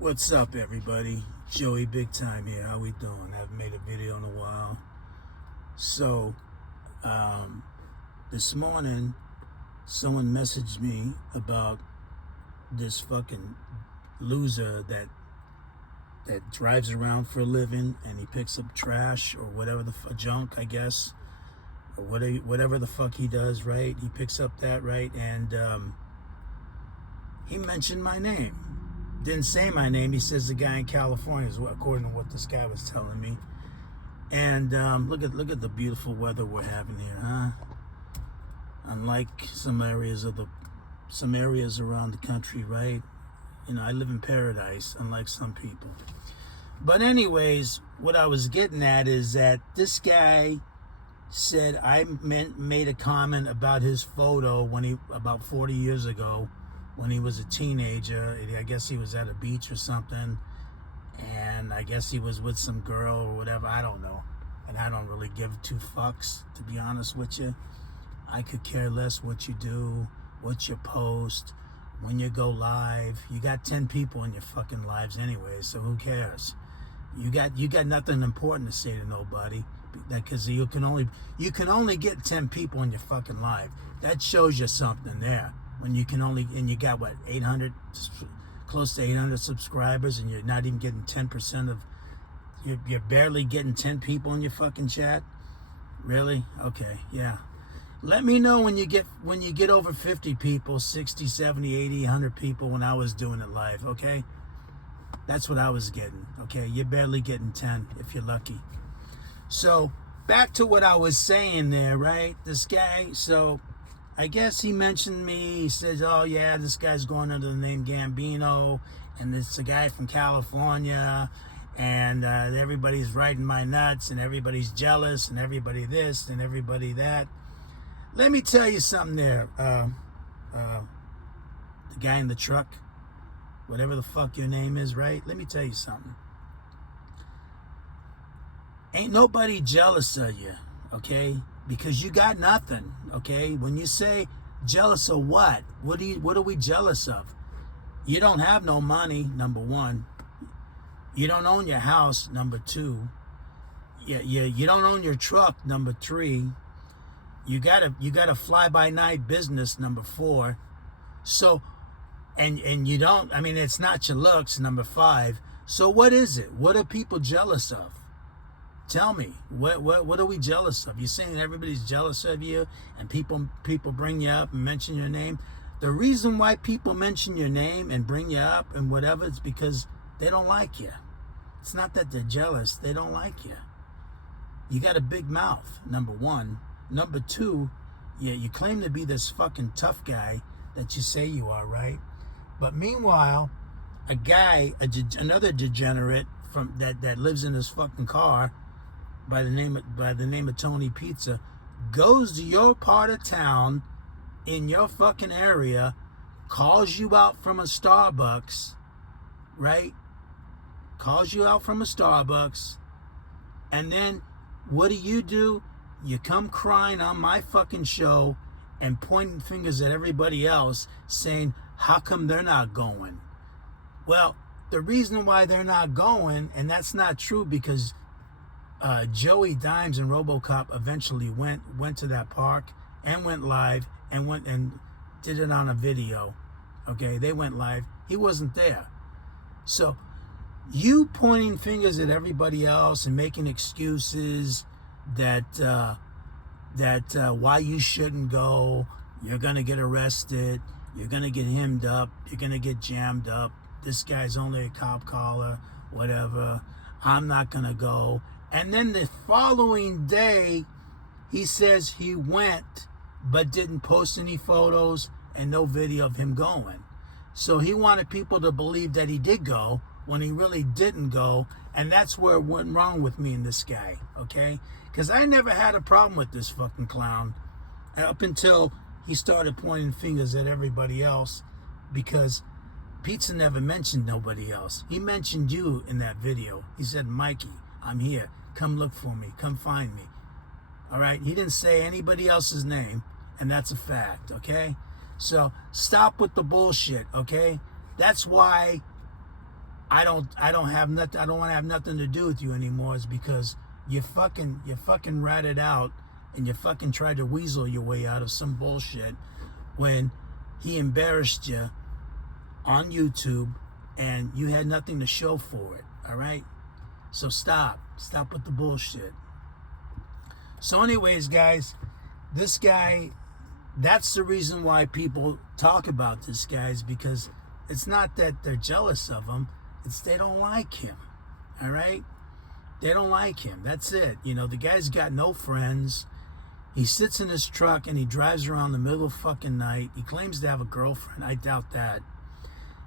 What's up, everybody? Joey Big Time here. How we doing? I haven't made a video in a while. So, this morning, someone messaged me about this fucking loser that drives around for a living and he picks up trash or whatever junk, I guess, or whatever the fuck he does, right? He picks up that, right? And he mentioned my name. Didn't say my name. He says the guy in California, is according to what this guy was telling me. And look at the beautiful weather we're having here, huh? Unlike some areas around the country, right? You know, I live in paradise, unlike some people. But anyways, what I was getting at is that this guy said I made a comment about his photo about 40 years ago, when he was a teenager. I guess he was at a beach or something, and I guess he was with some girl or whatever, I don't know. And I don't really give two fucks, to be honest with you. I could care less what you do, what you post, when you go live. You got 10 people in your fucking lives anyway, so who cares? You got nothing important to say to nobody, because you can only get 10 people in your fucking life. That shows you something there. When you got what, 800, close to 800 subscribers, and you're not even getting 10% of, you're barely getting 10 people in your fucking chat. Really? Okay, yeah. Let me know when you get over 50 people, 60, 70, 80, 100 people when I was doing it live, okay? That's what I was getting, okay? You're barely getting 10 if you're lucky. So, back to what I was saying there, right? This guy, so I guess he mentioned me. He says, oh yeah, this guy's going under the name Gambino, and it's a guy from California, and everybody's riding my nuts, and everybody's jealous, and everybody this, and everybody that. Let me tell you something there. The guy in the truck, whatever the fuck your name is, right? Let me tell you something. Ain't nobody jealous of you, okay? Because you got nothing, okay? When you say jealous of what? What are we jealous of? You don't have no money, number one. You don't own your house, number two. You don't own your truck, number three. You got a fly-by-night business, number four. So, and you don't, I mean, it's not your looks, number five. So what is it? What are people jealous of? Tell me, what are we jealous of? You're saying everybody's jealous of you, and people bring you up and mention your name. The reason why people mention your name and bring you up and whatever, it's because they don't like you. It's not that they're jealous, they don't like you. You got a big mouth, number one. Number two, you claim to be this fucking tough guy that you say you are, right? But meanwhile, a guy, another degenerate from that lives in his fucking car, by the name of Tony Pizza, goes to your part of town in your fucking area, calls you out from a Starbucks, right? Calls you out from a Starbucks, and then what do? You come crying on my fucking show and pointing fingers at everybody else, saying, how come they're not going? Well, the reason why they're not going, and that's not true, because Joey Dimes and RoboCop eventually went to that park and went live and went and did it on a video. Okay, they went live. He wasn't there. So you pointing fingers at everybody else and making excuses that why you shouldn't go, you're gonna get arrested, you're gonna get hemmed up, you're gonna get jammed up, this guy's only a cop caller, whatever, I'm not gonna go. And then the following day, he says he went, but didn't post any photos and no video of him going. So he wanted people to believe that he did go when he really didn't go. And that's where it went wrong with me and this guy, okay? Because I never had a problem with this fucking clown up until he started pointing fingers at everybody else, because Pizza never mentioned nobody else. He mentioned you in that video. He said, Mikey, I'm here. Come look for me. Come find me. All right? He didn't say anybody else's name, and that's a fact, okay? So stop with the bullshit, okay? That's why I don't have nothing. I don't want to have nothing to do with you anymore. Is because you fucking ratted out and you fucking tried to weasel your way out of some bullshit when he embarrassed you on YouTube and you had nothing to show for it. All right. So stop with the bullshit. So anyways, guys, this guy, that's the reason why people talk about this guy, is because it's not that they're jealous of him, it's they don't like him. All right? They don't like him. That's it. You know, the guy's got no friends. He sits in his truck and he drives around the middle of fucking night. He claims to have a girlfriend. I doubt that.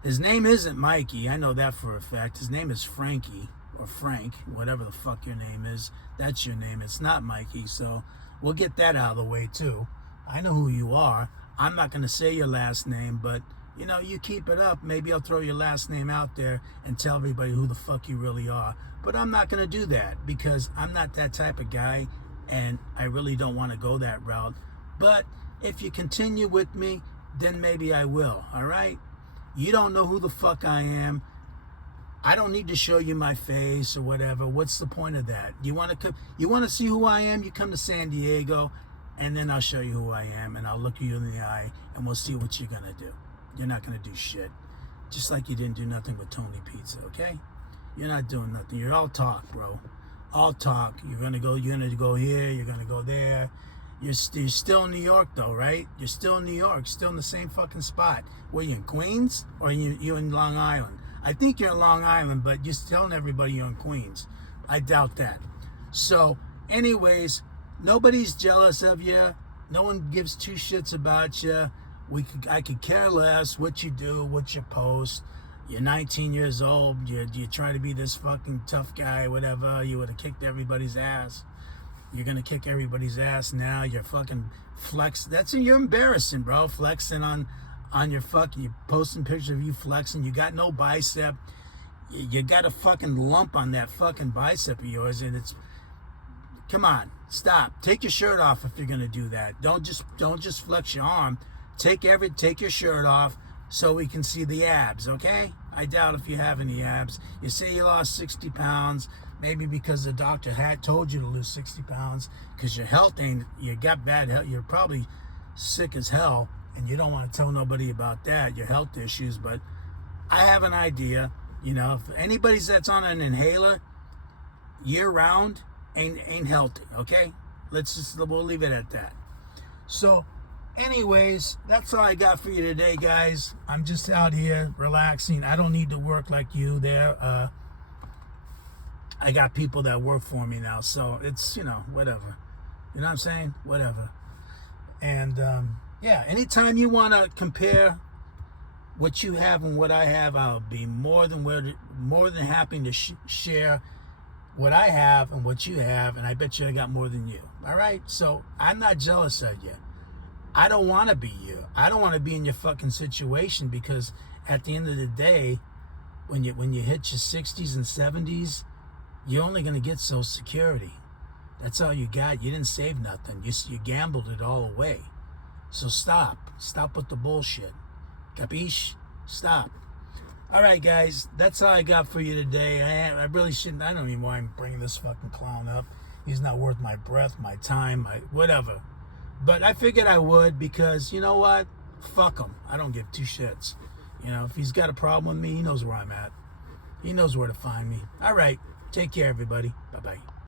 His name isn't Mikey. I know that for a fact. His name is Frankie, or Frank, whatever the fuck your name is. That's your name. It's not Mikey. So we'll get that out of the way too. I know who you are. I'm not going to say your last name, but you know, you keep it up. Maybe I'll throw your last name out there and tell everybody who the fuck you really are. But I'm not going to do that because I'm not that type of guy and I really don't want to go that route. But if you continue with me, then maybe I will. All right? You don't know who the fuck I am. I don't need to show you my face or whatever. What's the point of that? You want to see who I am? You come to San Diego, and then I'll show you who I am, and I'll look you in the eye, and we'll see what you're going to do. You're not going to do shit. Just like you didn't do nothing with Tony Pizza, okay? You're not doing nothing. You're all talk, bro. All talk. You're going to go here. You're going to go there. You're still in New York, though, right? You're still in New York. Still in the same fucking spot. Were you in Queens or you in Long Island? I think you're in Long Island, but you're telling everybody you're in Queens. I doubt that. So, anyways, nobody's jealous of you. No one gives two shits about you. I could care less what you do, what you post. You're 19 years old. You try to be this fucking tough guy, whatever. You would have kicked everybody's ass. You're going to kick everybody's ass now. You're fucking flex. You're embarrassing, bro. Flexing on your fucking, you posting pictures of you flexing. You got no bicep. You got a fucking lump on that fucking bicep of yours, and it's, come on, stop. Take your shirt off if you're gonna do that. Don't just flex your arm. Take your shirt off so we can see the abs, okay? I doubt if you have any abs. You say you lost 60 pounds, maybe because the doctor had told you to lose 60 pounds, because your health you got bad health. You're probably sick as hell, and you don't want to tell nobody about that, your health issues. But I have an idea. You know, if anybody's that's on an inhaler year round ain't healthy, okay? We'll leave it at that. So anyways, that's all I got for you today, guys. I'm just out here relaxing. I don't need to work like you there. I got people that work for me now, so it's, you know, whatever. You know what I'm saying? Whatever. And yeah, anytime you want to compare what you have and what I have, I'll be more than happy to share what I have and what you have, and I bet you I got more than you. All right? So I'm not jealous of you. I don't want to be you. I don't want to be in your fucking situation, because at the end of the day, when you hit your 60s and 70s, you're only going to get Social Security. That's all you got. You didn't save nothing. You gambled it all away. So stop with the bullshit. Capiche? Stop. All right, guys, that's all I got for you today. I really shouldn't. I don't even know why I'm bringing this fucking clown up. He's not worth my breath, my time, whatever. But I figured I would, because you know what? Fuck him. I don't give two shits. You know, if he's got a problem with me, he knows where I'm at. He knows where to find me. All right. Take care, everybody. Bye-bye.